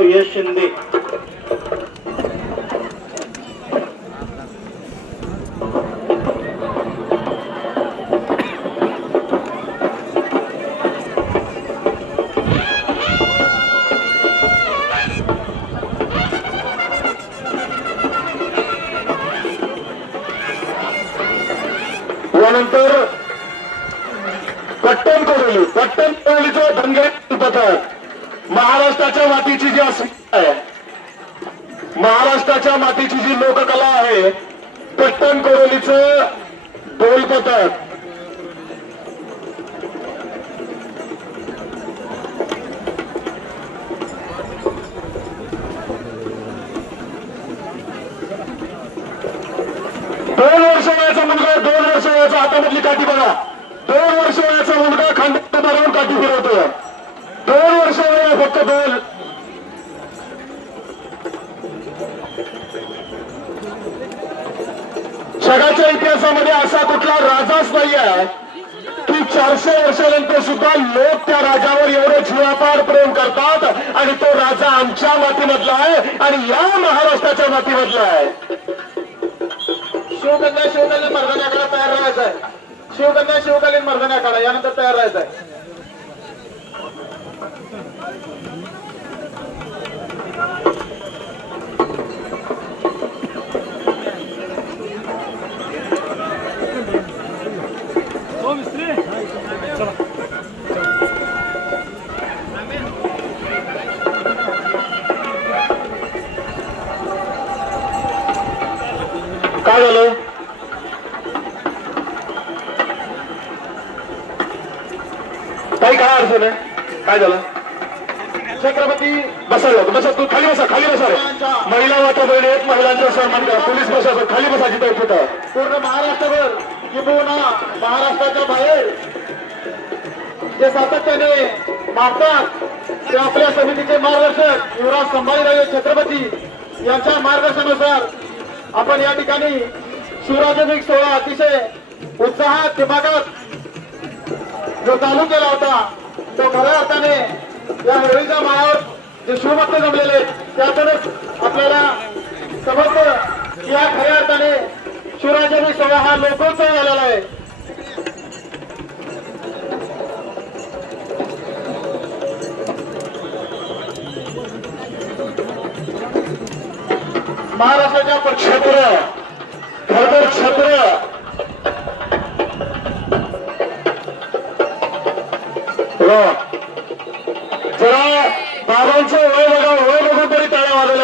यश शिंदे यानंतर पट्टण कोरोलीचं धनगर पथक महाराष्ट्राच्या मातीची जी अस्मिता आहे, महाराष्ट्राच्या मातीची जी लोककला आहे, पट्टण कोरोलीचं ढोल पथक दोन वर्ष वयाचा मुलगा, 2 वर्ष वयाचा, हातामधली काठी बघा, 2 वर्ष वयाचा मुलगा खांद्यात मारून काठी फिरवतोय. 2 वर्ष वया फक्त 2. जगाच्या इतिहासामध्ये असा कुठला राजाच नाही आहे की 400 वर्षानंतर सुद्धा लोक त्या राजावर एवढे जीवापाड प्रेम करतात. आणि तो राजा आमच्या मातीमधला आहे आणि या महाराष्ट्राच्या मातीमधला आहे. शिवकन्या मर्दानी आखाडा तयार राहायचा आहे. शिवकालीन मर्दानी आखाडा यानंतर तयार राहायचा आहे. काय झालं? काही काय अडचण आहे? काय झालं? छत्रपती बसा, बसा, तू खाली बसा, खाली बसा रे. महिला वाटा बहिणी आहेत, महिलांचा सन्मान करा. पोलीस प्रशासन खाली बसायची तर कुठं पूर्ण महाराष्ट्रभर किंबहुना महाराष्ट्राच्या बाहेर जे सातत्याने मारतात ते आपल्या समितीचे मार्गदर्शक युवराज संभाजीराजे छत्रपती यांच्या मार्गदर्शनानुसार आपण या ठिकाणी शिवराज्याभिषेक सोहळा अतिशय उत्साहात दिमागात जो चालू केला होता तो खऱ्या अर्थाने या होळीच्या माळावर जे शिवभक्त जमलेले त्यातूनच आपल्याला समजतं की या खऱ्या अर्थाने शिवराज्याभिषेक सोहळा हा लोकोत्सव झालेला आहे. महाराष्ट्राच्या छत्र धर्म छत्र हो.